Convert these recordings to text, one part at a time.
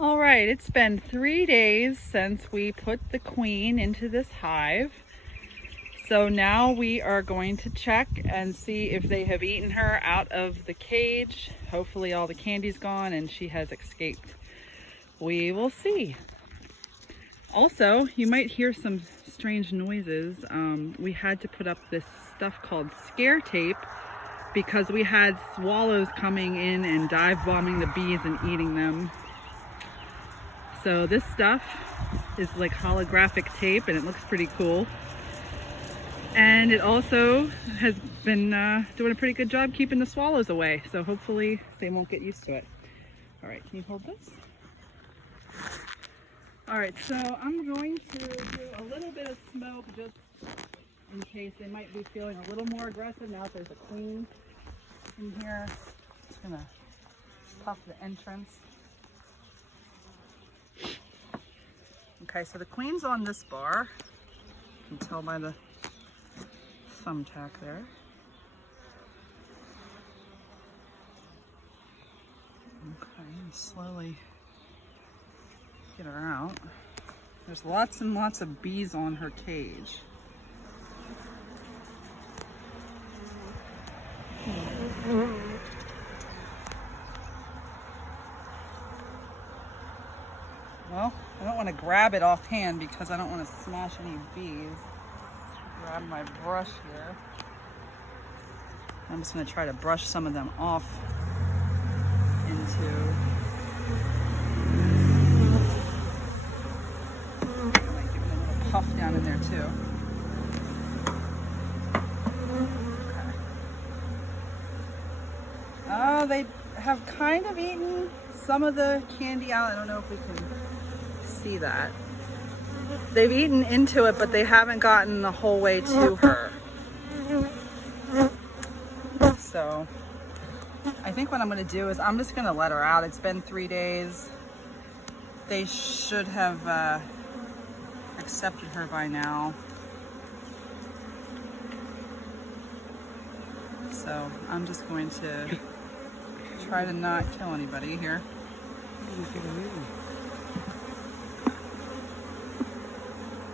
All right, it's been 3 days since we put the queen into this hive. So now we are going to check and see if they have eaten her out of the cage. Hopefully all the candy's gone and she has escaped. We will see. Also, you might hear some strange noises. We had to put up this stuff called scare tape because we had swallows coming in and dive bombing the bees and eating them. So this stuff is like holographic tape and it looks pretty cool. And it also has been doing a pretty good job keeping the swallows away. So hopefully they won't get used to it. All right, can you hold this? All right, so I'm going to do a little bit of smoke just in case they might be feeling a little more aggressive now that there's a queen in here. Just gonna puff the entrance. Okay, so the queen's on this bar. You can tell by the thumbtack there. Okay, and slowly get her out. There's lots and lots of bees on her cage. Well, I don't want to grab it offhand because I don't want to smash any bees. Grab my brush here. I'm just going to try to brush some of them off into. I might give it a little puff down in there too. Okay. Oh, they have kind of eaten some of the candy out. I don't know if we can see that. They've eaten into it, but they haven't gotten the whole way to her. So I think what I'm going to do is I'm just going to let her out. It's been 3 days. They should have accepted her by now. So I'm just going to try to not kill anybody here.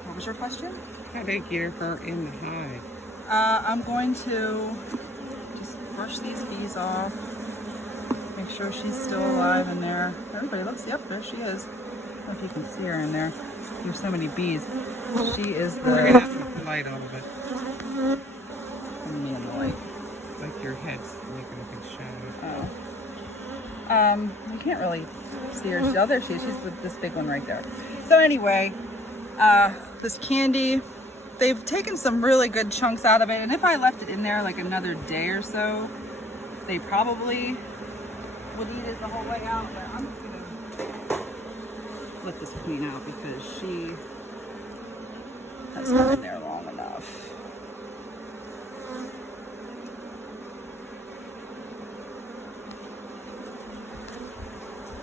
What was your question? How do you get her in the hive? I'm going to just brush these bees off. Make sure she's still alive in there. Everybody looks, yep, there she is. I don't know if you can see her in there. There's so many bees. She is the... We're gonna put the light on, but What do you mean in the light? like your head's making a big shadow. Oh. You can't really see her. Oh, there she is. She's this big one right there. So anyway, this candy, they've taken some really good chunks out of it. And if I left it in there like another day or so, they probably would eat it the whole way out. But I'm just gonna let this queen out because she has been in there long enough.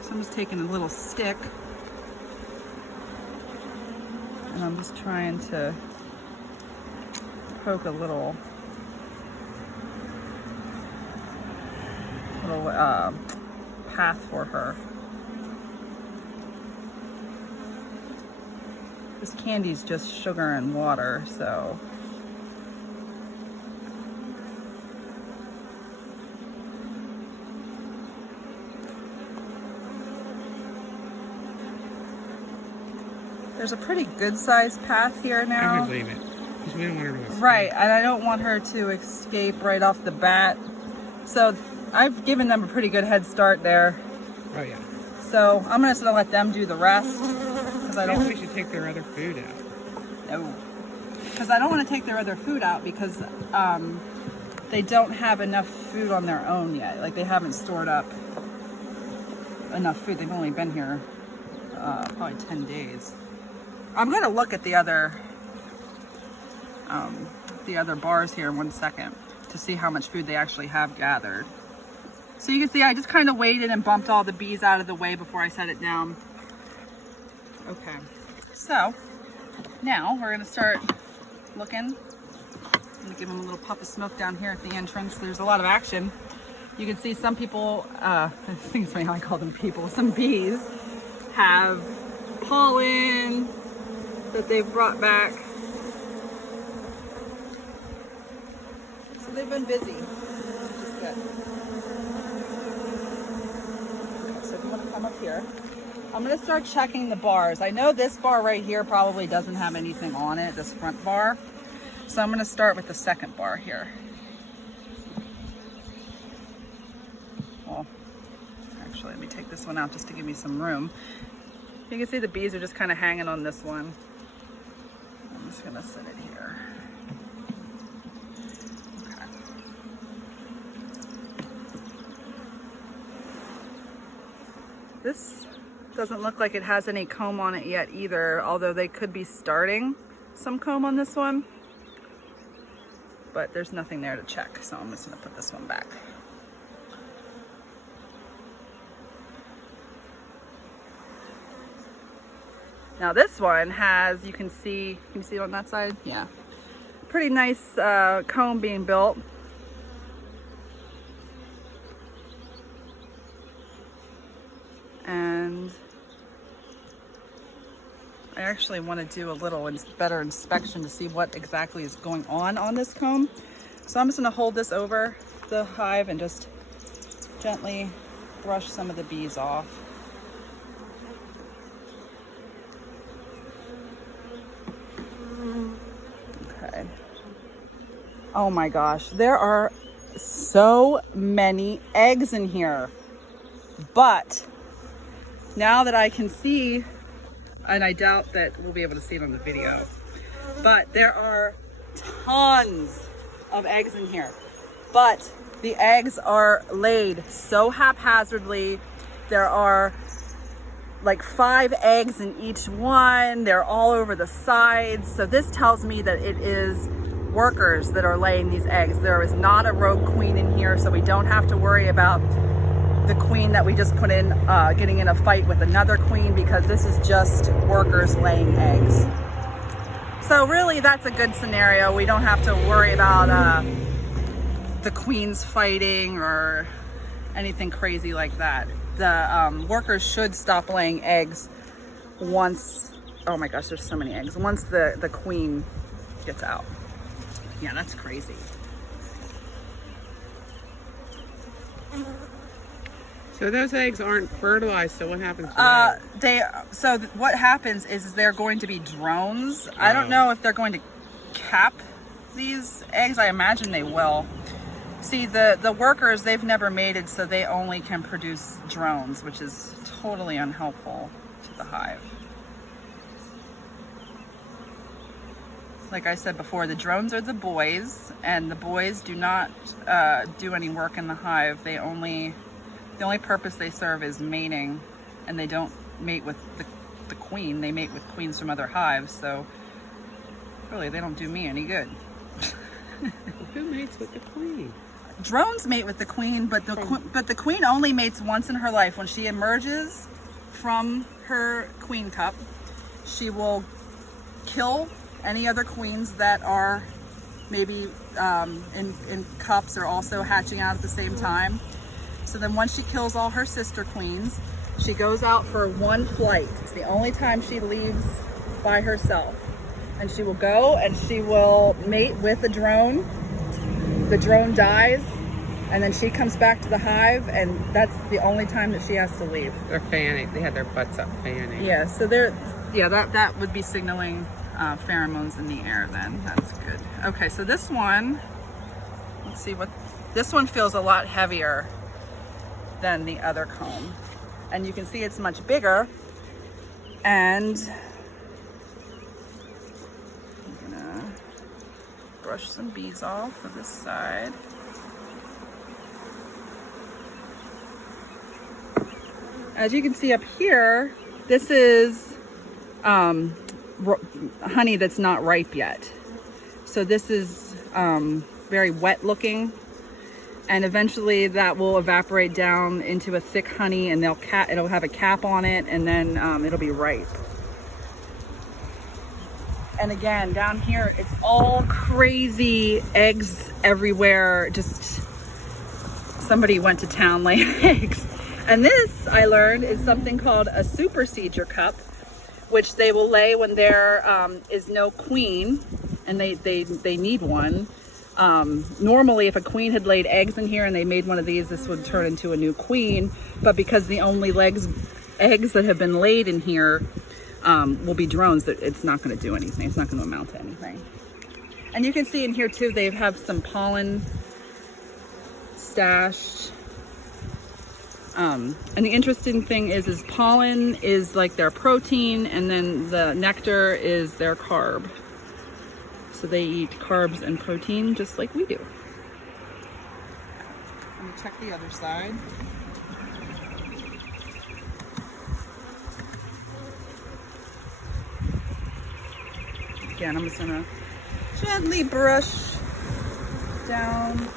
So I'm just taking a little stick and I'm just trying to poke a little path for her. This candy's just sugar and water, so there's a pretty good sized path here I now. would leave it because we don't want her to escape. Right, and I don't want her to escape right off the bat. So I've given them a pretty good head start there. Oh yeah. So I'm just gonna let them do the rest because I Maybe don't. we should take their other food out. No, because I don't want to take their other food out because they don't have enough food on their own yet. Like they haven't stored up enough food. They've only been here probably 10 days. I'm gonna look at the other bars here in 1 second to see how much food they actually have gathered. So you can see I just kind of waited and bumped all the bees out of the way before I set it down. Okay, so now we're gonna start looking. I'm gonna give them a little puff of smoke down here at the entrance. There's a lot of action. You can see some people, I think it's funny how I call them people, some bees have pollen that they've brought back. So they've been busy, which is good. Okay, so if you want to come up here, I'm going to start checking the bars. I know this bar right here probably doesn't have anything on it, this front bar. So I'm going to start with the second bar here. Well, actually, let me take this one out just to give me some room. You can see the bees are just kind of hanging on this one. I'm just going to set it here. Okay. This doesn't look like it has any comb on it yet either, although they could be starting some comb on this one. But there's nothing there to check, so I'm just going to put this one back. Now this one has, you can see it on that side? Yeah. Pretty nice comb being built. And I actually want to do a little better inspection to see what exactly is going on this comb. So I'm just going to hold this over the hive and just gently brush some of the bees off. Okay. Oh my gosh, there are so many eggs in here. But now that I can see, and I doubt that we'll be able to see it on the video, but there are tons of eggs in here. But the eggs are laid so haphazardly. There are like 5 eggs in each one. They're all over the sides. So this tells me that it is workers that are laying these eggs. There is not a rogue queen in here, so we don't have to worry about the queen that we just put in getting in a fight with another queen, because this is just workers laying eggs. So really that's a good scenario. We don't have to worry about the queens fighting or anything crazy like that. The workers should stop laying eggs once, oh my gosh, there's so many eggs, once the queen gets out. Yeah, that's crazy. So those eggs aren't fertilized, so what happens to that? What happens is they're going to be drones. I don't know if they're going to cap these eggs. I imagine they will. See, the workers, they've never mated, so they only can produce drones, which is totally unhelpful to the hive. Like I said before, the drones are the boys, and the boys do not do any work in the hive. The only purpose they serve is mating, and they don't mate with the queen. They mate with queens from other hives, so really they don't do me any good. Who mates with the queen? Drones mate with the queen, but the queen only mates once in her life. When she emerges from her queen cup, she will kill any other queens that are maybe in cups or also hatching out at the same time. So then once she kills all her sister queens, she goes out for one flight. It's the only time she leaves by herself. And she will go and she will mate with a drone. The drone dies, and then she comes back to the hive, and that's the only time that she has to leave. They're fanning. They had their butts up fanning. Yeah, so that would be signaling pheromones in the air then. That's good. Okay, so this one, let's see what, this one feels a lot heavier than the other comb. And you can see it's much bigger, and I'm gonna brush some bees off of this side. As you can see up here, this is honey that's not ripe yet. So this is very wet looking, and eventually that will evaporate down into a thick honey, and it'll have a cap on it, and then it'll be ripe. And again, down here, it's all crazy eggs everywhere. Just somebody went to town laying eggs. And this, I learned, is something called a supersedure cup, which they will lay when there is no queen, and they need one. Normally, if a queen had laid eggs in here and they made one of these, this would turn into a new queen. But because the only eggs that have been laid in here will be drones, that it's not going to do anything. It's not going to amount to anything. And you can see in here too, they have some pollen stashed. And the interesting thing is pollen is like their protein, and then the nectar is their carb. So they eat carbs and protein just like we do. Let me check the other side. Again, I'm just gonna gently brush down.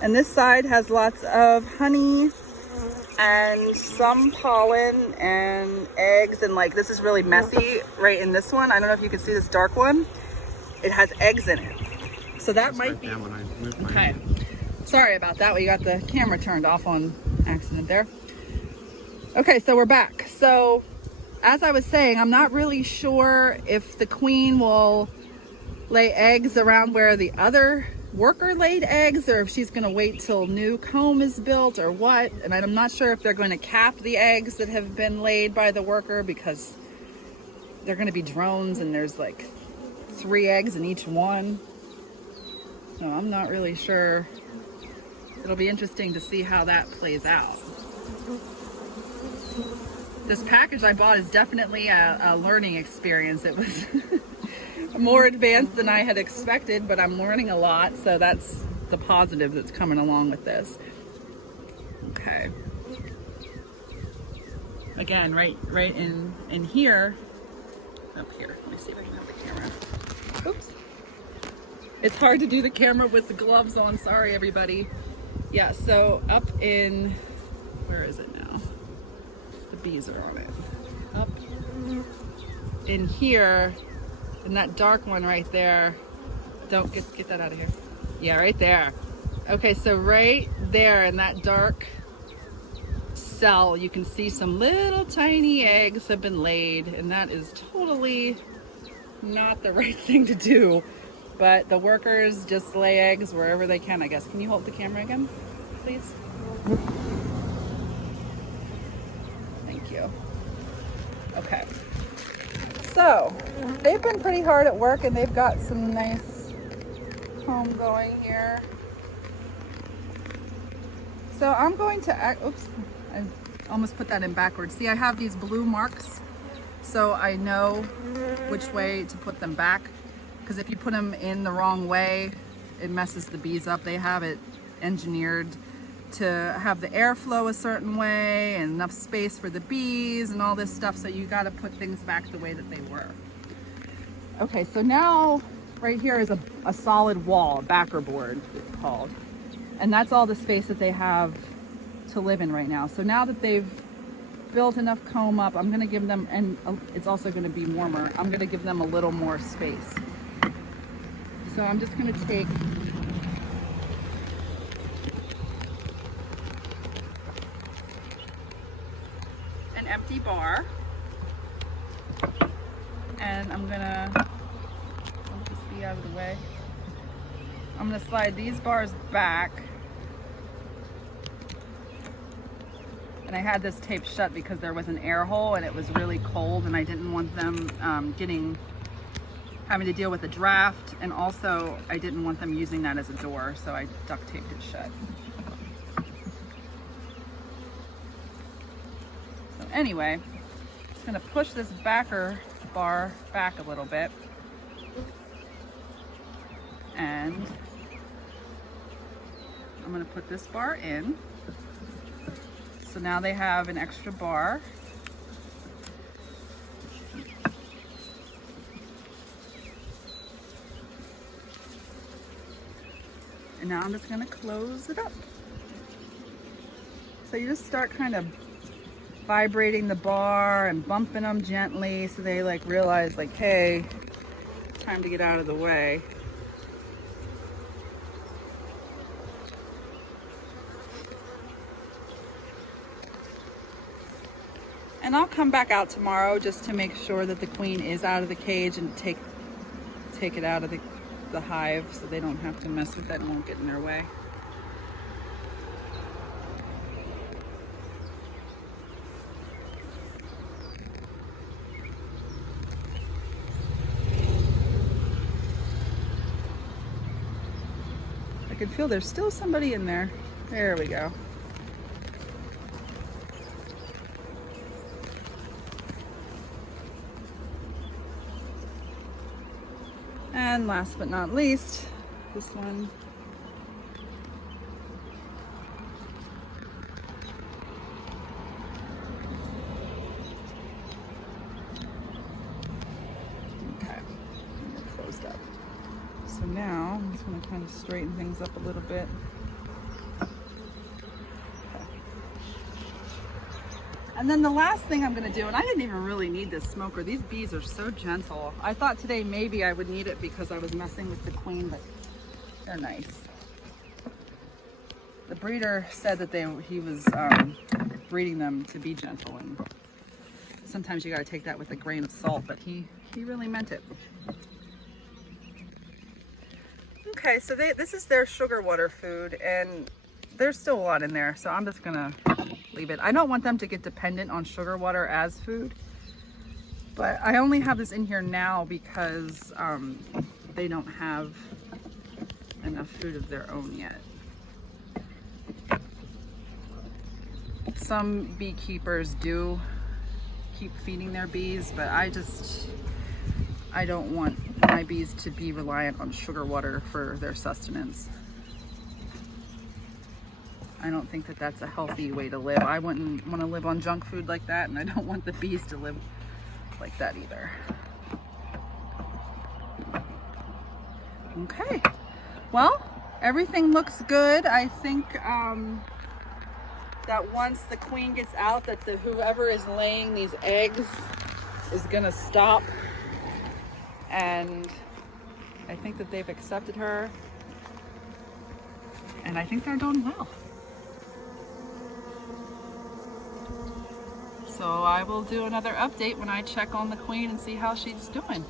And this side has lots of honey and some pollen and eggs, and like this is really messy right in this one. I don't know if you can see this dark one. It has eggs in it. So that might be okay. Sorry about that. We got the camera turned off on accident there. Okay, so we're back. So as I was saying, I'm not really sure if the queen will lay eggs around where the other worker laid eggs, or if she's going to wait till new comb is built or what. And I'm not sure if they're going to cap the eggs that have been laid by the worker, because they're going to be drones and there's like 3 eggs in each one. So I'm not really sure. It'll be interesting to see how that plays out. This package I bought is definitely a learning experience. It was more advanced than I had expected, but I'm learning a lot, so that's the positive that's coming along with this. Okay. Again, right in here, up here. Let me see if I can have the camera. Oops. It's hard to do the camera with the gloves on. Sorry, everybody. Yeah, so up in, where is it now? The bees are on it. Up in here, in that dark one right there. Don't get that out of here. Yeah, right there. Okay, so right there in that dark cell, you can see some little tiny eggs have been laid, and that is totally not the right thing to do. But the workers just lay eggs wherever they can, I guess. Can you hold the camera again, please? Thank you. Okay. So, they've been pretty hard at work, and they've got some nice comb going here. So I'm going to, oops, I almost put that in backwards. See, I have these blue marks, so I know which way to put them back. Because if you put them in the wrong way, it messes the bees up. They have it engineered to have the airflow a certain way and enough space for the bees and all this stuff. So you got to put things back the way that they were. Okay, so now right here is a solid wall, a backer board it's called. And that's all the space that they have to live in right now. So now that they've built enough comb up, I'm going to give them, and it's also going to be warmer, I'm going to give them a little more space. So I'm just going to take an empty bar, and I'm going to, let this be out of the way. I'm going to slide these bars back. And I had this taped shut because there was an air hole and it was really cold, and I didn't want them having to deal with the draft, and also I didn't want them using that as a door, so I duct taped it shut. So anyway, just gonna push this backer bar back a little bit, and I'm gonna put this bar in. So now they have an extra bar. And now I'm just going to close it up. So you just start kind of vibrating the bar and bumping them gently so they like realize like, hey, time to get out of the way. And I'll come back out tomorrow just to make sure that the queen is out of the cage and take it out of the hive so they don't have to mess with it and won't get in their way. I can feel there's still somebody in there. There we go. And last but not least, this one. Okay, we're closed up. So now I'm just going to kind of straighten things up a little bit. And then the last thing I'm gonna do, and I didn't even really need this smoker. These bees are so gentle. I thought today maybe I would need it because I was messing with the queen, but they're nice. The breeder said that he was breeding them to be gentle, and sometimes you gotta take that with a grain of salt, but he really meant it. Okay, so this is their sugar water food, and there's still a lot in there, so I'm just gonna leave it. I don't want them to get dependent on sugar water as food, but I only have this in here now because they don't have enough food of their own yet. Some beekeepers do keep feeding their bees, but I don't want my bees to be reliant on sugar water for their sustenance. I don't think that that's a healthy way to live. I wouldn't want to live on junk food like that, and I don't want the bees to live like that either. Okay, well, everything looks good. I think that once the queen gets out, that whoever is laying these eggs is gonna stop, and I think that they've accepted her, and I think they're doing well. So I will do another update when I check on the queen and see how she's doing.